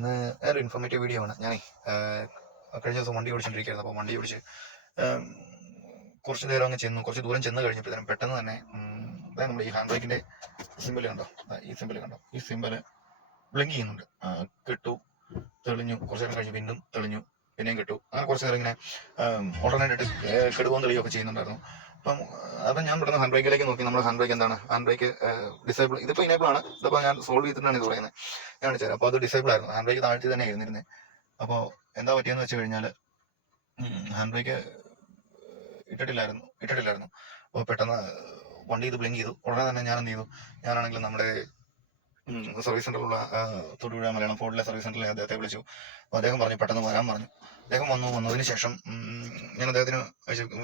ഇന്ന് ഒരു informative video ആണ്. ഞാനേ കഴിഞ്ഞ ദിവസം വണ്ടി ഓടിച്ചുകൊണ്ടിരിക്കുകയായിരുന്നു. അപ്പോൾ വണ്ടി ഓടിച്ച് കുറച്ച് നേരം അങ്ങ് ചെന്നു, കുറച്ച് ദൂരം ചെന്ന് കഴിഞ്ഞപ്പോഴത്തേനും പെട്ടെന്ന് തന്നെ നമ്മുടെ ഈ ഹാൻഡ് ബ്രേക്കിന്റെ സിമ്പിൾ കണ്ടോ, ഈ സിമ്പിൾ കണ്ടോ, ഈ സിമ്പിൾ ബ്ലിങ്ക് ചെയ്യുന്നുണ്ട്. കിട്ടു, തെളിഞ്ഞു, കുറച്ച് നേരം കഴിഞ്ഞ് വീണ്ടും തെളിഞ്ഞു, പിന്നെയും കിട്ടു. അങ്ങനെ കുറച്ച് നേരം ഇങ്ങനെ ഓൾട്ടർനേറ്റ് കെടുകയും തെളിയുകയൊക്കെ ചെയ്യുന്നുണ്ടായിരുന്നു. അപ്പം ഞാൻ പെട്ടെന്ന് ഹാൻഡ് ബ്രേക്കിലേക്ക് നോക്കി. നമ്മുടെ ഹാൻഡ് ബ്രേക്ക് എന്താണ്, ഹാൻഡ് ബ്രേക്ക് ഡിസേബിൾ, ഇതിപ്പോൾ ഇനേബിൾ ആണ്. ഇതിപ്പോൾ ഞാൻ സോൾവ് ചെയ്തിട്ടാണ് ഇത് പറയുന്നത്. ഞാൻ കാണിച്ചുതരാം. അപ്പോൾ അത് ഡിസേബിൾ ആയിരുന്നു, ഹാൻഡ് ബ്രേക്ക് താഴ്ത്തി തന്നെ ഇരുന്നിരുന്നത്. അപ്പോൾ എന്താ പറ്റിയെന്ന് വെച്ച് കഴിഞ്ഞാൽ ഹാൻഡ് ബ്രേക്ക് ഇട്ടിട്ടില്ലായിരുന്നു. അപ്പോൾ പെട്ടെന്ന് വണ്ടി ഇത് ബ്ലിങ്ക് ചെയ്തു. ഉടനെ തന്നെ ഞാൻ എന്ത് ചെയ്തു, ഞാനാണെങ്കിൽ നമ്മുടെ സർവീസ് സെന്ററിലുള്ള തൊടുപുഴ മലയാളം ഫോർഡിലെ സർവീസ് സെന്ററിലെ അദ്ദേഹത്തെ വിളിച്ചു. അപ്പോൾ അദ്ദേഹം പറഞ്ഞു പെട്ടെന്ന് വരാൻ പറഞ്ഞു. അദ്ദേഹം വന്നതിന് ശേഷം ഞാൻ അദ്ദേഹത്തിന്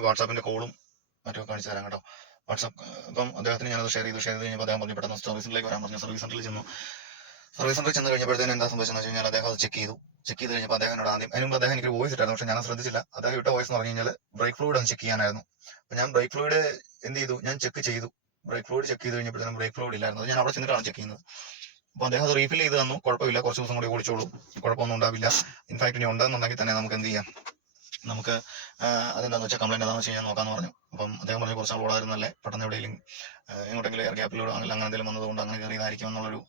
വാട്സാപ്പിന്റെ കോളും മറ്റും കാണിച്ചു തരാം കേട്ടോ. വാട്സാപ്പ് ഇപ്പം അദ്ദേഹത്തിന് ഞാനത് ഷെയർ ചെയ്ത് കഴിഞ്ഞപ്പോൾ അദ്ദേഹം പറഞ്ഞു പെട്ടെന്ന് സർവീസ് സെന്ററിലേക്ക് വരാൻ പറഞ്ഞു. സർവീസ് സെന്ററിൽ ചെന്നു. സർവീസ് സെന്ററിൽ ചെന്ന് കഴിഞ്ഞപ്പോഴത്തേനും എന്താ സംഭവിച്ചെന്ന് വെച്ച് കഴിഞ്ഞാൽ അദ്ദേഹം അത് ചെക്ക് ചെയ്ത് കഴിഞ്ഞപ്പോൾ അദ്ദേഹത്തിനോട് ആദ്യം അതിന് മുമ്പ് അദ്ദേഹം എനിക്ക് വോയിസ് ഇട്ടായിരുന്നു. പക്ഷെ ഞാൻ ശ്രദ്ധിച്ചില്ല. അദ്ദേഹം ഇട്ട വോയിസ് എന്ന് പറഞ്ഞു കഴിഞ്ഞാൽ ബ്രേക്ക് ഫ്ലൂയിഡ് ഒന്ന് ചെക്ക് ചെയ്യാനായിരുന്നു. അപ്പോൾ ഞാൻ ബ്രേക്ക് ഫ്ലൂയിഡ് എന്ത് ചെയ്തു, ഞാൻ ചെക്ക് ചെയ്തു. ബ്രേക്ക് ഫ്ലൂയിഡ് ചെക്ക് ചെയ്ത് കഴിഞ്ഞപ്പോഴത്തേനും ബ്രേക്ക് ഫ്ലൂയിഡ് ഇല്ലായിരുന്നു. അത് ഞാൻ അവിടെ ചെന്നിട്ടാണ് ചെക്ക് ചെയ്യുന്നത്. അപ്പോൾ അദ്ദേഹം അത് റീഫിൽ ചെയ്ത് തന്നു. കുഴപ്പമില്ല, കുറച്ച് ദിവസം കൂടി ഓടിച്ചോളൂ, കുഴപ്പമൊന്നും ഉണ്ടാവില്ല. ഇൻഫാക്ട് ഇനി ഉണ്ടെന്നുണ്ടെങ്കിൽ തന്നെ നമുക്ക് എന്ത് ചെയ്യാം, നമുക്ക് അതെന്താണെന്ന് വെച്ചാൽ കംപ്ലൈന്റ് എന്താണെന്ന് വെച്ച് കഴിഞ്ഞാൽ നോക്കാമെന്ന് പറഞ്ഞു. അപ്പം അദ്ദേഹം പറഞ്ഞു കുറച്ച് നാൾ ഓടായിരുന്നല്ലേ, പെട്ടെന്ന് എവിടെയെങ്കിലും എങ്ങോട്ടെങ്കിലും എയർ ഗ്യാപ്പിലൂടെ അങ്ങനെ എന്തെങ്കിലും വന്നതുകൊണ്ട് അങ്ങനെ കയറിയതായിരിക്കും എന്നുള്ളൊരു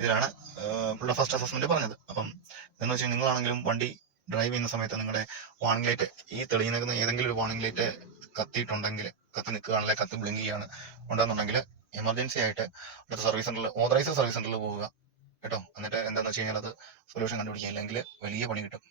ഇതിലാണ് പുള്ളിയുടെ ഫസ്റ്റ് അസസ്മെന്റ് പറഞ്ഞത്. അപ്പം എന്ന് വെച്ചാൽ നിങ്ങളാണെങ്കിലും വണ്ടി ഡ്രൈവ് ചെയ്യുന്ന സമയത്ത് നിങ്ങളുടെ വാർണിംഗ് ലൈറ്റ്, ഈ തെളിഞ്ഞിരിക്കുന്ന ഏതെങ്കിലും ഒരു വാർണിംഗ് ലൈറ്റ് കത്തിയിട്ടുണ്ടെങ്കിൽ, കത്തി നിൽക്കുകയാണെങ്കിൽ, കത്തി ബ്ലിങ്ക് ചെയ്യാണ് ഉണ്ടെന്നുണ്ടെങ്കിൽ എമർജൻസി ആയിട്ട് അടുത്ത സർവീസ് സെന്ററിൽ, ഓതറൈസ്ഡ് സർവീസ് സെന്ററിൽ പോവുക കേട്ടോ. എന്നിട്ട് എന്താണെന്ന് വെച്ച് കഴിഞ്ഞാൽ അത് സൊല്യൂഷൻ കണ്ടുപിടിക്കുക, അല്ലെങ്കിൽ വലിയ പണി കിട്ടും.